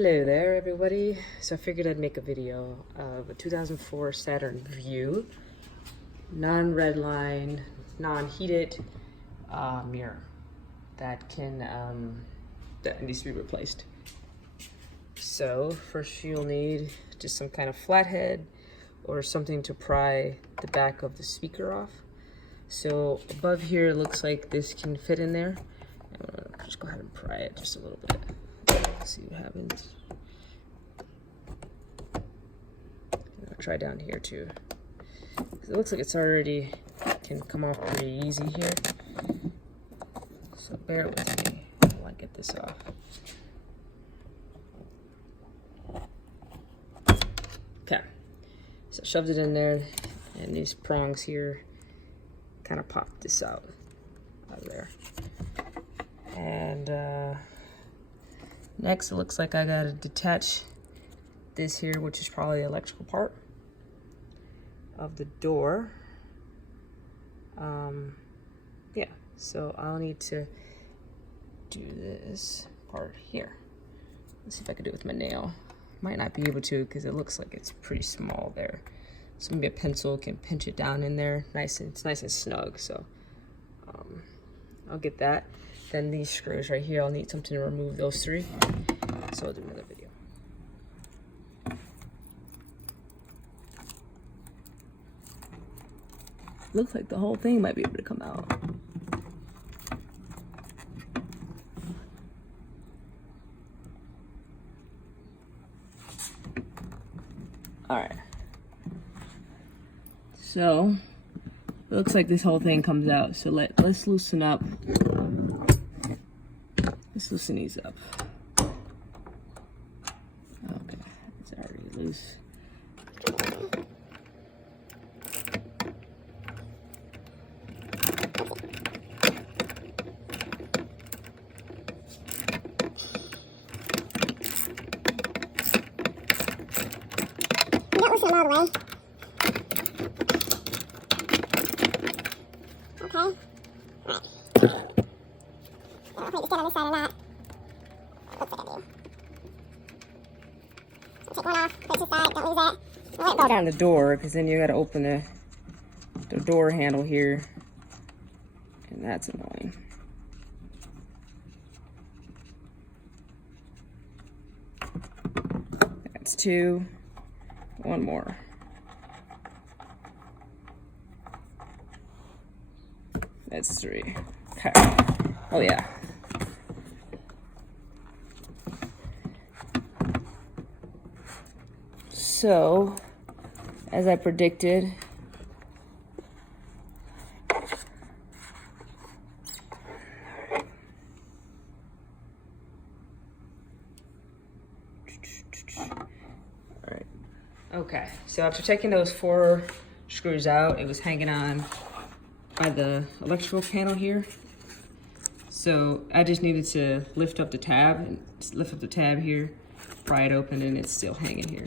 Hello there, everybody. So I figured I'd make a video of a 2004 Saturn View, non-red line, non-heated mirror that needs to be replaced. So first you'll need just some kind of flathead or something to pry the back of the speaker off. So above here, it looks like this can fit in there. I'm gonna just go ahead and pry it just a little bit. See what happens. I'll try down here too. It looks like it's already can come off pretty easy here. So bear with me while I get this off. Okay, so I shoved it in there, and these prongs here kind of popped this out of there. And next, it looks like I gotta detach this here, which is probably the electrical part of the door. Yeah, so I'll need to do this part here. Let's see if I can do it with my nail. Might not be able to because it looks like it's pretty small there. So maybe a pencil can pinch it down in there. It's nice and snug. So I'll get that. Then these screws right here, I'll need something to remove those three. So I'll do another video. Looks like the whole thing might be able to come out. All right. So it looks like this whole thing comes out. So let's loosen up. Let's loosen these up. Okay, it's already loose. Don't loosen them all the way. Okay. Alright. I'll put it on this side or not. Looks like I do. So take one off, put it to the side, don't lose it. Let it go Down the door, because then you got to open the door handle here, and that's annoying. That's two. One more. That's three. Okay. Oh yeah. So, as I predicted, alright. Okay, so after taking those 4 screws out, it was hanging on by the electrical panel here. So I just needed to lift up the tab here, pry it open, and it's still hanging here.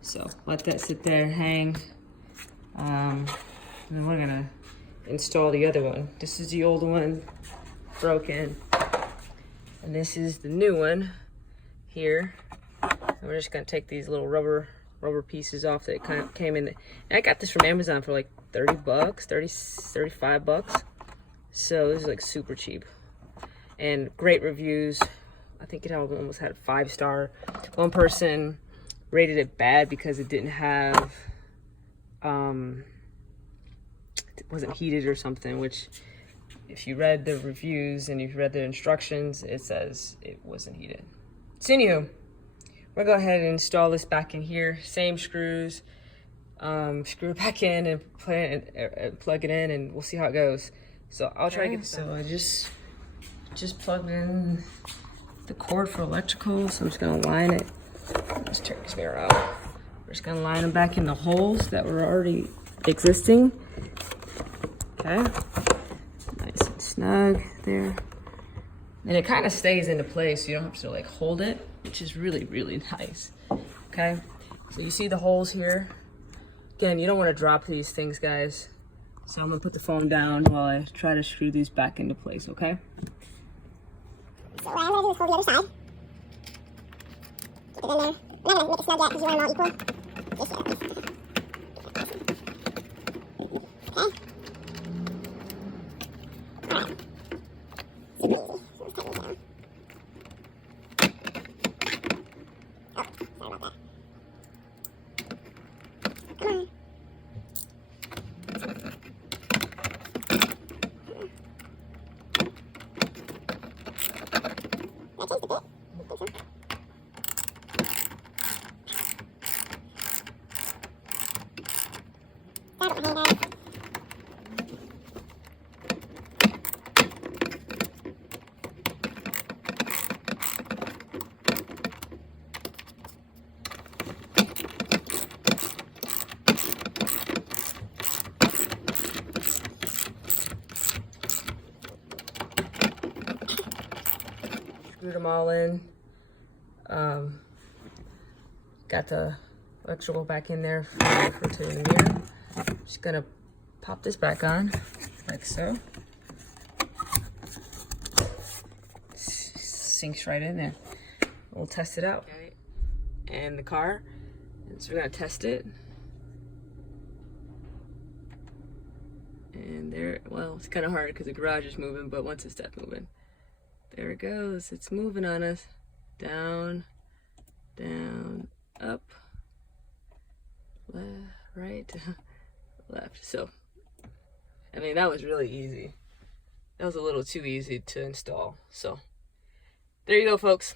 So let that sit there and hang. And then we're gonna install the other one. This is the old one, broken. And this is the new one here. And we're just gonna take these little rubber pieces off that kind of came in. And I got this from Amazon for like 30 bucks, 35 bucks. So this is like super cheap. And great reviews. I think it almost had a 5-star. One person rated it bad because it didn't have, it wasn't heated or something, which if you read the reviews and you've read the instructions, it says it wasn't heated. So anywho, we're gonna go ahead and install this back in here. Same screws, screw it back in and plug it in, and we'll see how it goes. So I'll try to get this. So I just plugged in the cord for electrical, so I'm just gonna line it. Let's turn this mirror out. We're just gonna line them back in the holes that were already existing. Okay, nice and snug there. And it kind of stays into place, so you don't have to like hold it, which is really, really nice. Okay, so you see the holes here. Again, you don't want to drop these things, guys. So I'm gonna put the phone down while I try to screw these back into place, okay? So what I'm gonna do is hold the other side. in there. I'm not gonna make it snug yet because you want them all equal. Just yet, at least. Okay. Alright. Super easy. So let's tighten it down. Oh, sorry about that. Come on. That changed a bit. I think so. Sorry about my hand, guys. Screwed them all in. Got the electrical back in there for to the mirror. Just gonna pop this back on, like so. Sinks right in there. We'll test it out. Okay. And the car. And so we're gonna test it. And there, well, it's kind of hard because the garage is moving, but once it stops moving, there it goes. It's moving on us. Down, down, up, left, right, left. So, I mean, that was really easy. That was a little too easy to install. So, there you go, folks.